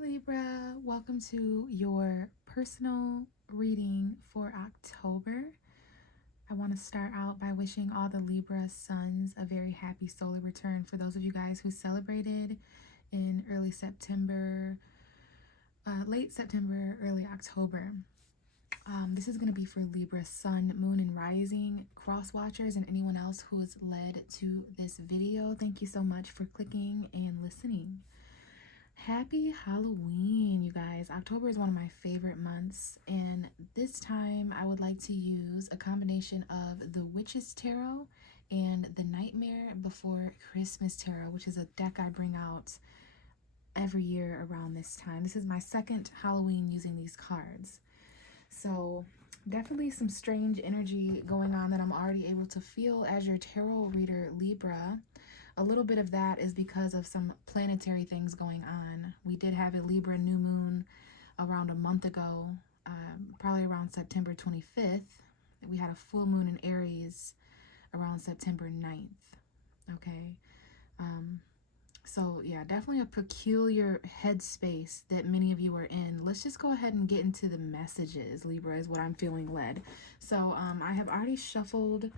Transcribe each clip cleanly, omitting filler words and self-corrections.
Libra, welcome to your personal reading for October. I want to start out by wishing all the Libra suns a very happy solar return. For those of you guys who celebrated in early September, late September, early October. This is going to be for Libra sun, moon, and rising cross watchers and anyone else who is led to this video. Thank you so much for clicking and listening. Happy Halloween, you guys. October is one of my favorite months, and this time I would like to use a combination of the Witch's Tarot and the Nightmare Before Christmas Tarot, which is a deck I bring out every year around this time. This is my second Halloween using these cards. So definitely some strange energy going on that I'm already able to feel as your tarot reader, Libra. A little bit of that is because of some planetary things going on. We did have a Libra new moon around a month ago, probably around September 25th. We had a full moon in Aries around September 9th. Okay. So yeah, definitely a peculiar headspace that many of you are in. Let's just go ahead and get into the messages. Libra is what I'm feeling led. So I have already shuffled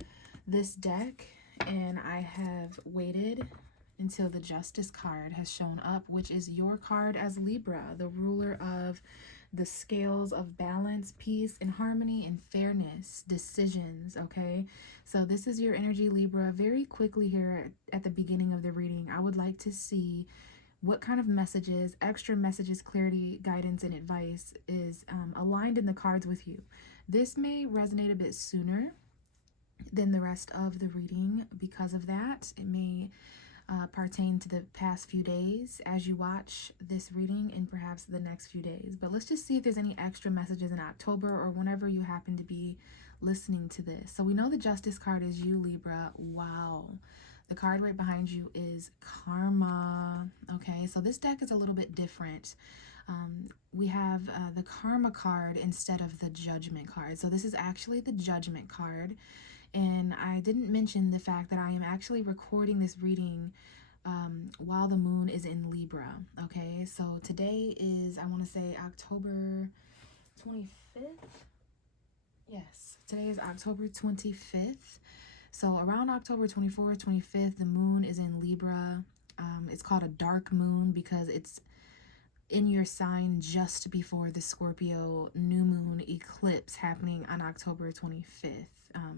this deck, and I have waited until the Justice card has shown up, which is your card as Libra, the ruler of the scales of balance, peace, and harmony, and fairness, decisions, okay? So this is your energy, Libra. Very quickly here at the beginning of the reading, I would like to see what kind of messages, extra messages, clarity, guidance, and advice is aligned in the cards with you. This may resonate a bit sooner than the rest of the reading. Because of that, it may pertain to the past few days as you watch this reading and perhaps the next few days. But let's just see if there's any extra messages in October or whenever you happen to be listening to this. So we know the Justice card is you, Libra. Wow. The card right behind you is Karma. Okay, so this deck is a little bit different. We have the Karma card instead of the Judgment card. So this is actually the Judgment card. And I didn't mention the fact that I am actually recording this reading while the moon is in Libra. Okay, so today is, I want to say, October 25th. Yes, today is October 25th. So around October 24th, 25th, the moon is in Libra. It's called a dark moon because it's in your sign just before the Scorpio new moon eclipse happening on October 25th.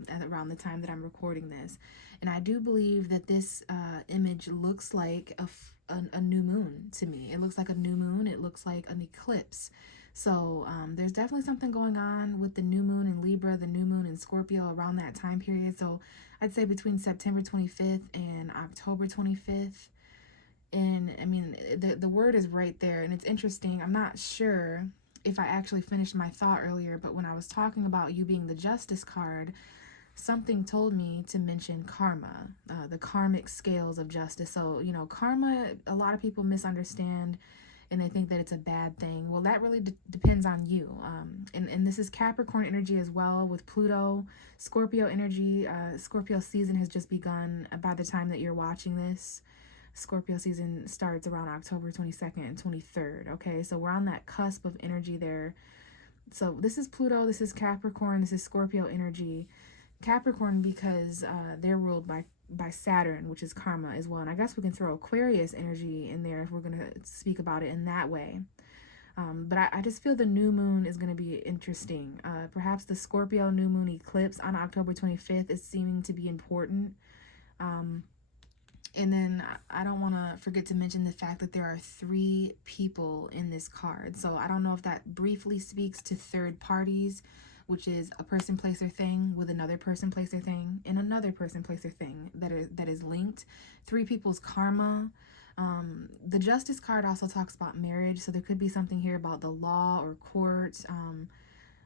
At around the time that I'm recording this. And I do believe that this image looks like a new moon to me. It looks like a new moon. It looks like an eclipse. So there's definitely something going on with the new moon in Libra, the new moon in Scorpio around that time period. So I'd say between September 25th and October 25th. And I mean, the word is right there. And it's interesting. I'm not sure if I actually finished my thought earlier, but when I was talking about you being the Justice card, something told me to mention karma, the karmic scales of justice. So, you know, karma, a lot of people misunderstand and they think that it's a bad thing. Well, that really depends on you. And this is Capricorn energy as well with Pluto, Scorpio energy. Scorpio season has just begun by the time that you're watching this. Scorpio season starts around October 22nd and 23rd. Okay, so we're on that cusp of energy there. So this is Pluto, this is Capricorn, this is Scorpio energy. Capricorn because they're ruled by Saturn, which is karma as well. And I guess we can throw Aquarius energy in there if we're going to speak about it in that way. But I just feel the new moon is going to be interesting. Perhaps the Scorpio new moon eclipse on October 25th is seeming to be important. And then I don't want to forget to mention the fact that there are 3 people in this card. So I don't know if that briefly speaks to third parties, which is a person, place, or thing with another person, place, or thing, and another person, place, or thing that is linked. 3 people's karma. The Justice card also talks about marriage. So there could be something here about the law or court.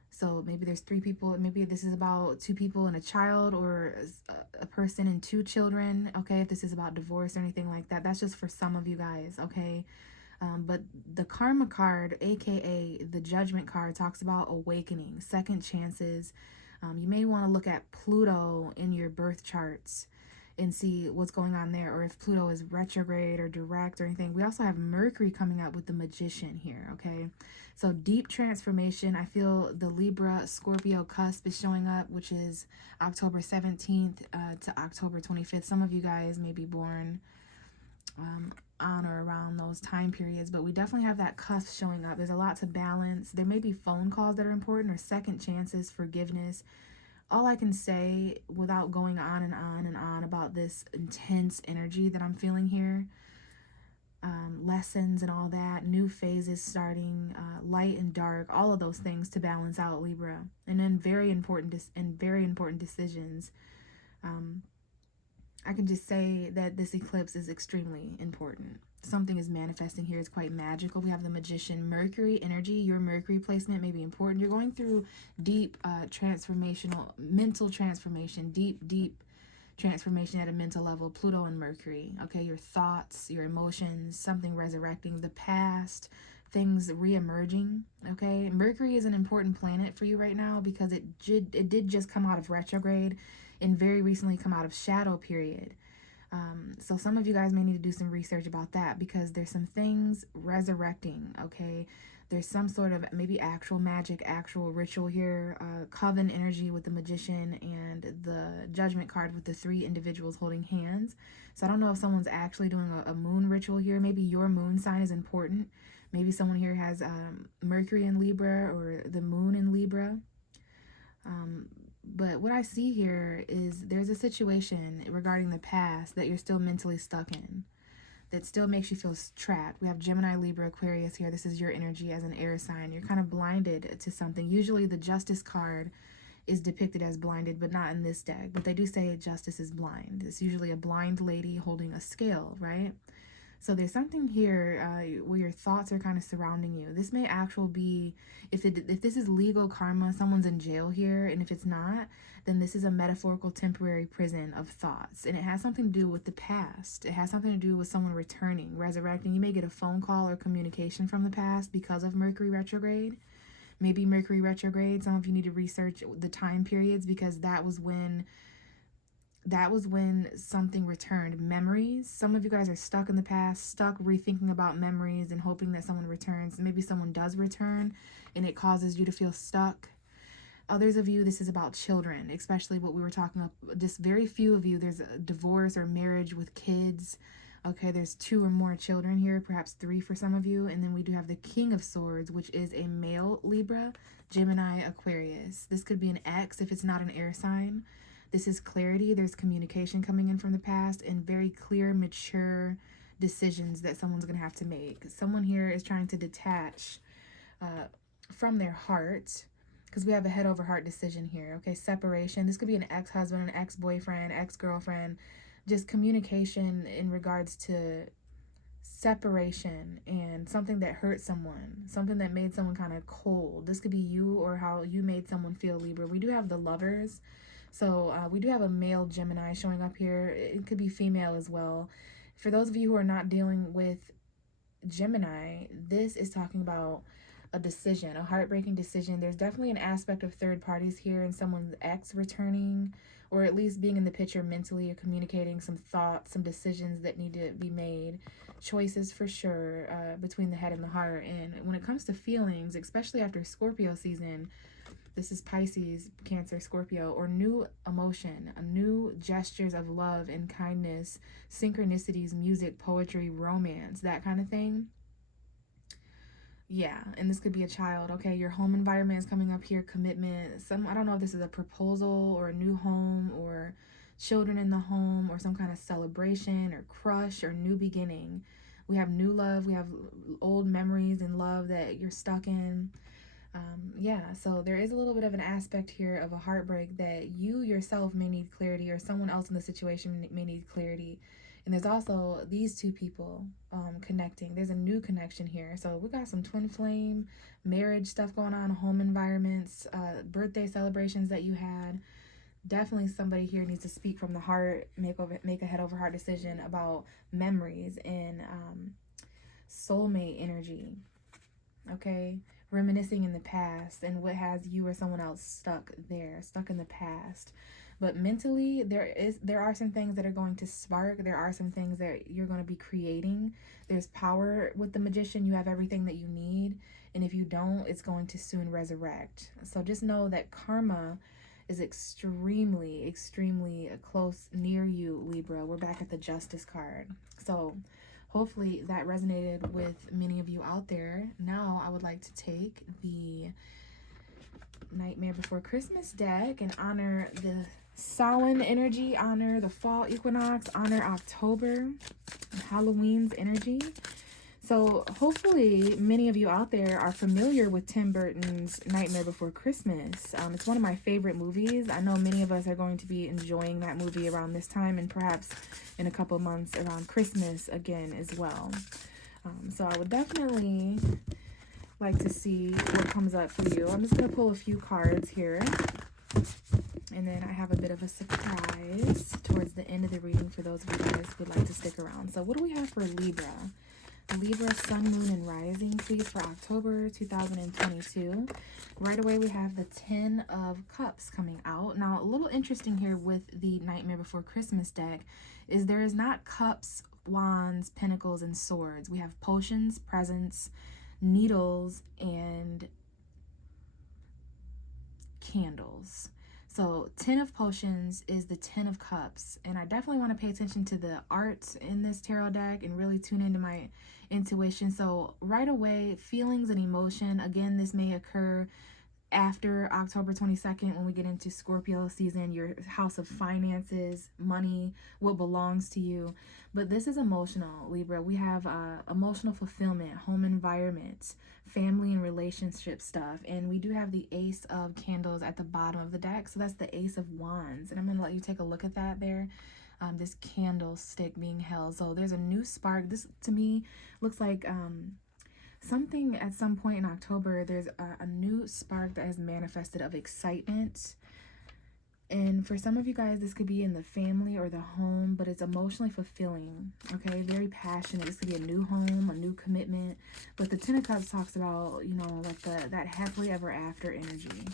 So maybe there's 3 people. Maybe this is about 2 people and a child, or a person and 2 children. Okay, if this is about divorce or anything like that, that's just for some of you guys. Okay, but the Karma card, aka the Judgment card, talks about awakening, second chances. You may want to look at Pluto in your birth charts and see what's going on there, or if Pluto is retrograde or direct or anything. We also have Mercury coming up with the Magician here, okay? So deep transformation. I feel the Libra Scorpio cusp is showing up, which is October 17th to October 25th. Some of you guys may be born on or around those time periods, but we definitely have that cusp showing up. There's a lot to balance. There may be phone calls that are important, or second chances, forgiveness. All I can say, without going on and on and on about this intense energy that I'm feeling here, lessons and all that, new phases starting, light and dark, all of those things to balance out, Libra, and then very important decisions. I can just say that this eclipse is extremely important. Something is manifesting here. It's quite magical. We have the Magician, Mercury energy. Your Mercury placement may be important. You're going through deep transformational, mental transformation, deep transformation at a mental level. Pluto and Mercury, okay? Your thoughts, your emotions, something resurrecting the past, things re-emerging, okay? Mercury is an important planet for you right now because it did just come out of retrograde and very recently come out of shadow period. So some of you guys may need to do some research about that, because there's some things resurrecting, okay? There's some sort of maybe actual magic, actual ritual here, coven energy with the Magician and the Judgment card with the 3 individuals holding hands. So I don't know if someone's actually doing a moon ritual here. Maybe your moon sign is important. Maybe someone here has Mercury in Libra or the moon in Libra. But what I see here is there's a situation regarding the past that you're still mentally stuck in, that still makes you feel trapped. We have Gemini, Libra, Aquarius here. This is your energy as an air sign. You're kind of blinded to something. Usually the Justice card is depicted as blinded, but not in this deck. But they do say Justice is blind. It's usually a blind lady holding a scale, right? So there's something here where your thoughts are kind of surrounding you. This may actually be, if this is legal karma, someone's in jail here, and if it's not, then this is a metaphorical temporary prison of thoughts, and it has something to do with the past. It has something to do with someone returning, resurrecting. You may get a phone call or communication from the past because of Mercury retrograde. Maybe Mercury retrograde, some of you need to research the time periods, because that was when something returned. Memories. Some of you guys are stuck in the past, stuck rethinking about memories and hoping that someone returns. Maybe someone does return and it causes you to feel stuck. Others of you, this is about children, especially what we were talking about. Just very few of you, there's a divorce or marriage with kids. Okay, there's 2 or more children here, perhaps 3 for some of you. And then we do have the King of Swords, which is a male Libra, Gemini, Aquarius. This could be an ex if it's not an air sign. This is clarity. There's communication coming in from the past and very clear, mature decisions that someone's going to have to make. Someone here is trying to detach from their heart, because we have a head over heart decision here. Okay, separation. This could be an ex-husband, an ex-boyfriend, ex-girlfriend. Just communication in regards to separation and something that hurt someone, something that made someone kind of cold. This could be you or how you made someone feel, Libra. We do have the Lovers. So we do have a male Gemini showing up here. It could be female as well. For those of you who are not dealing with Gemini, this is talking about a decision, a heartbreaking decision. There's definitely an aspect of third parties here and someone's ex returning, or at least being in the picture mentally, or communicating some thoughts, some decisions that need to be made. Choices for sure between the head and the heart. And when it comes to feelings, especially after Scorpio season, this is Pisces, Cancer, Scorpio, or new emotion, new gestures of love and kindness, synchronicities, music, poetry, romance, that kind of thing. Yeah, and this could be a child. Okay, your home environment is coming up here, commitment. I don't know if this is a proposal or a new home or children in the home or some kind of celebration or crush or new beginning. We have new love. We have old memories and love that you're stuck in. Yeah, so there is a little bit of an aspect here of a heartbreak that you yourself may need clarity, or someone else in the situation may need clarity. And there's also these 2 people connecting. There's a new connection here. So we got some twin flame, marriage stuff going on, home environments, birthday celebrations that you had. Definitely somebody here needs to speak from the heart, make a head over heart decision about memories and soulmate energy. Okay, reminiscing in the past and what has you or someone else stuck there, stuck in the past. But mentally, there are some things that are going to spark. There are some things that you're going to be creating. There's power with the magician. You have everything that you need. And if you don't, it's going to soon resurrect. So just know that karma is extremely, extremely close near you, Libra. We're back at the Justice card. So hopefully that resonated with many of you out there. Now I would like to take the Nightmare Before Christmas deck and honor the Samhain energy, honor the fall equinox, honor October, Halloween's energy. So hopefully many of you out there are familiar with Tim Burton's Nightmare Before Christmas. It's one of my favorite movies. I know many of us are going to be enjoying that movie around this time, and perhaps in a couple months around Christmas again as well. So I would definitely like to see what comes up for you. I'm just going to pull a few cards here. And then I have a bit of a surprise towards the end of the reading for those of you guys who would like to stick around. So what do we have for Libra? Libra, Sun, Moon, and Rising, please, for October 2022. Right away, we have the 10 of Cups coming out. Now, a little interesting here with the Nightmare Before Christmas deck is there is not cups, wands, pentacles, and swords. We have potions, presents, needles, and candles. So 10 of potions is the 10 of cups, and I definitely want to pay attention to the art in this tarot deck and really tune into my intuition. So right away, feelings and emotion. Again, this may occur after October 22nd when we get into Scorpio season, your house of finances, money, what belongs to you. But this is emotional, Libra. We have emotional fulfillment, home environment, family and relationship stuff. And we do have the Ace of Candles at the bottom of the deck. So that's the Ace of Wands. And I'm going to let you take a look at that there. This candlestick being held. So there's a new spark. This, to me, looks like something at some point in October. There's a new spark that has manifested of excitement. And for some of you guys, this could be in the family or the home, but it's emotionally fulfilling, okay? Very passionate. This could be a new home, a new commitment. But the Ten of Cups talks about, you know, like that happily ever after energy.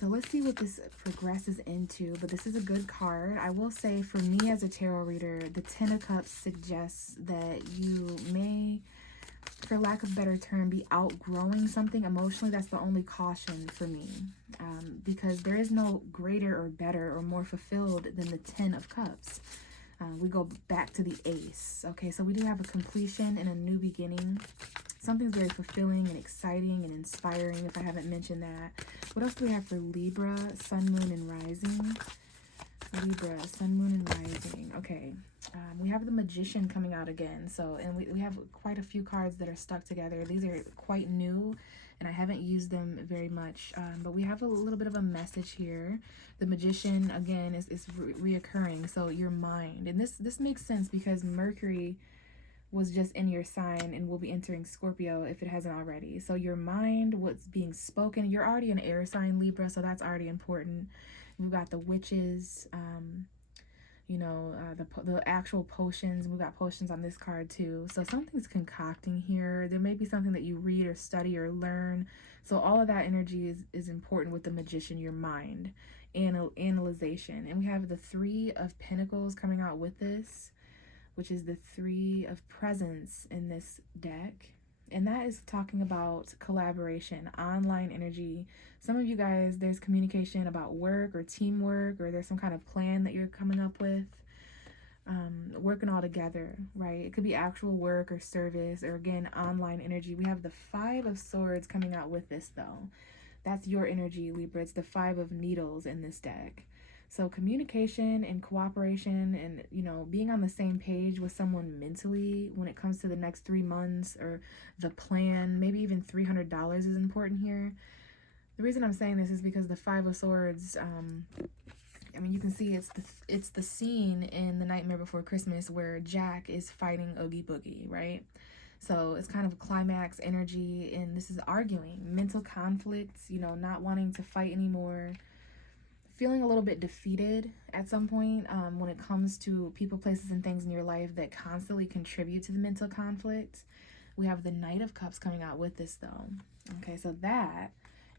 So let's see what this progresses into. But this is a good card. I will say, for me as a tarot reader, the Ten of Cups suggests that you may, for lack of a better term, be outgrowing something emotionally. That's the only caution for me, because there is no greater or better or more fulfilled than the 10 of Cups. We go back to the Ace. Okay, so we do have a completion and a new beginning. Something's very fulfilling and exciting and inspiring, if I haven't mentioned that. What else do we have for Libra, Sun, Moon, and Rising? Libra, Sun, Moon, and Rising. Okay. We have the Magician coming out again. So, and we have quite a few cards that are stuck together. These are quite new, and I haven't used them very much. But we have a little bit of a message here. The Magician, again, is reoccurring. So your mind. And this makes sense because Mercury was just in your sign and will be entering Scorpio if it hasn't already. So your mind, what's being spoken. You're already an air sign, Libra, so that's already important. We've got the witches, you know, the actual potions. We've got potions on this card too. So something's concocting here. There may be something that you read or study or learn. So all of that energy is important with the Magician, your mind, analyzation. And we have the Three of Pentacles coming out with this, which is the Three of Presents in this deck. And that is talking about collaboration, online energy. Some of you guys, there's communication about work or teamwork, or there's some kind of plan that you're coming up with, working all together, right? It could be actual work or service, or again, online energy. We have the Five of Swords coming out with this though. That's your energy, Libra. It's the Five of Needles in this deck. So communication and cooperation and, you know, being on the same page with someone mentally when it comes to the next 3 months or the plan, maybe even $300 is important here. The reason I'm saying this is because the Five of Swords, I mean, you can see it's the scene in The Nightmare Before Christmas where Jack is fighting Oogie Boogie, right? So it's kind of climax energy, and this is arguing, mental conflicts, you know, not wanting to fight anymore, feeling a little bit defeated at some point when it comes to people, places, and things in your life that constantly contribute to the mental conflict. We have the Knight of Cups coming out with this though. Okay, so that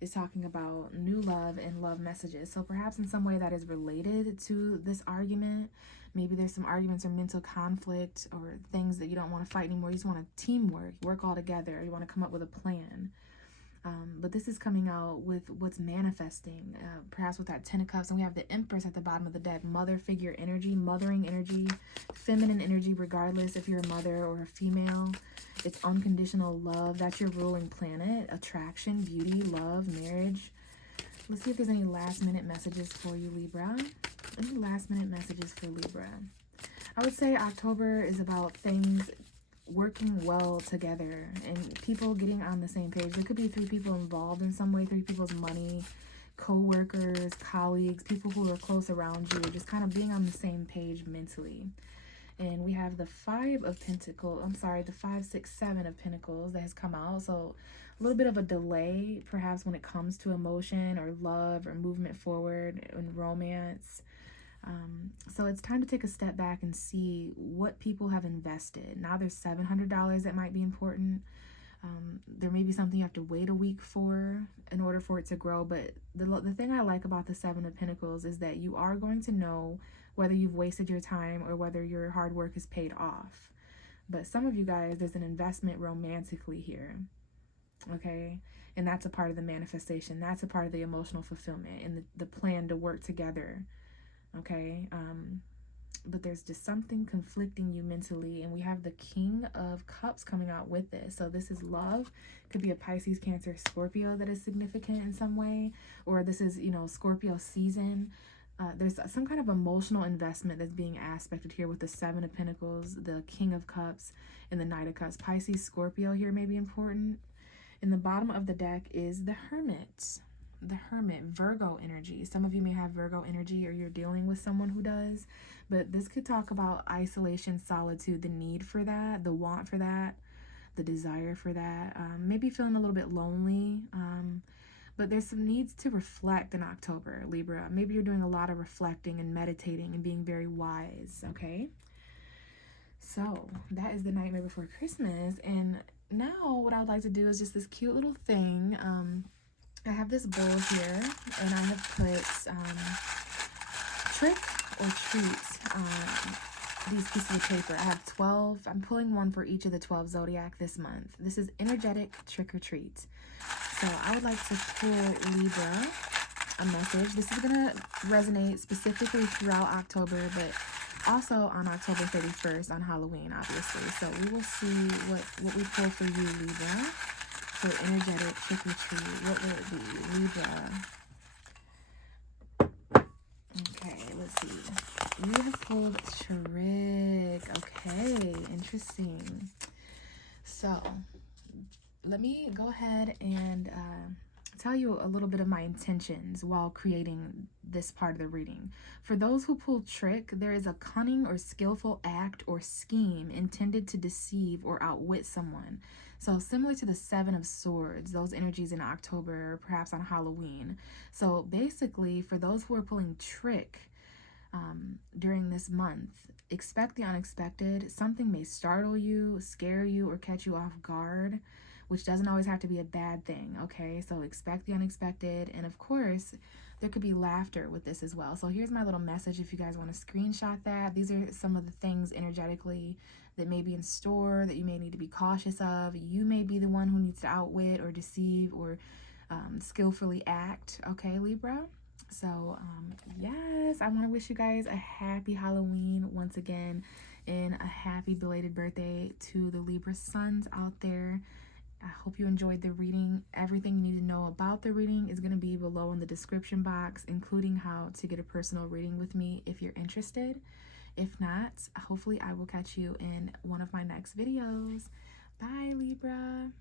is talking about new love and love messages. So perhaps in some way that is related to this argument. Maybe there's some arguments or mental conflict or things that you don't want to fight anymore. You just want to teamwork, work all together. You want to come up with a plan. But this is coming out with what's manifesting, perhaps with that Ten of Cups. And we have the Empress at the bottom of the deck. Mother figure energy, mothering energy, feminine energy, regardless if you're a mother or a female. It's unconditional love. That's your ruling planet. Attraction, beauty, love, marriage. Let's see if there's any last minute messages for you, Libra. Any last minute messages for Libra? I would say October is about things working well together and people getting on the same page. There could be 3 people involved in some way, 3 people's money, co-workers, colleagues, people who are close around you, just kind of being on the same page mentally. And we have the 5 of Pentacles, the 5, 6, 7 of Pentacles that has come out. So a little bit of a delay, perhaps when it comes to emotion or love or movement forward in romance. So it's time to take a step back and see what people have invested. Now there's $700 that might be important. There may be something you have to wait a week for in order for it to grow. But the thing I like about the 7 of Pentacles is that you are going to know whether you've wasted your time or whether your hard work is paid off. But some of you guys, there's an investment romantically here. Okay? And that's a part of the manifestation. That's a part of the emotional fulfillment and the plan to work together. Okay, but there's just something conflicting you mentally, and we have the King of Cups coming out with this. So this is love. Could be a Pisces, Cancer, Scorpio that is significant in some way, or this is, Scorpio season. There's some kind of emotional investment that's being aspected here with the 7 of Pentacles, the King of Cups, and the Knight of Cups. Pisces, Scorpio here may be important. In the bottom of the deck is the Hermit. The Hermit, Virgo energy. Some of you may have Virgo energy or you're dealing with someone who does, but this could talk about isolation, solitude, the need for that, the want for that, the desire for that, maybe feeling a little bit lonely, but there's some needs to reflect in October, Libra. Maybe you're doing a lot of reflecting and meditating and being very wise, okay? So that is the Nightmare Before Christmas, and now what I would like to do is just this cute little thing. I have this bowl here, and I have put trick or treat these pieces of paper. I have 12. I'm pulling one for each of the 12 zodiac this month. This is energetic trick or treat. So I would like to pull Libra a message. This is going to resonate specifically throughout October, but also on October 31st on Halloween, obviously. So we will see what we pull for you, Libra. For energetic trick or treat, what will it be? Libra. Okay, let's see. You have pulled trick. Okay, interesting. So, let me go ahead and tell you a little bit of my intentions while creating this part of the reading. For those who pull trick, there is a cunning or skillful act or scheme intended to deceive or outwit someone. So similar to the 7 of Swords, those energies in October, perhaps on Halloween. So basically, for those who are pulling trick during this month, expect the unexpected. Something may startle you, scare you, or catch you off guard, which doesn't always have to be a bad thing, okay? So expect the unexpected, and of course, there could be laughter with this as well. So here's my little message if you guys want to screenshot that. These are some of the things energetically that may be in store that you may need to be cautious of. You may be the one who needs to outwit or deceive or skillfully act, okay, Libra? So, yes, I want to wish you guys a happy Halloween once again, and a happy belated birthday to the Libra suns out there. I hope you enjoyed the reading. Everything you need to know about the reading is going to be below in the description box, including how to get a personal reading with me if you're interested. If not, hopefully I will catch you in one of my next videos. Bye, Libra.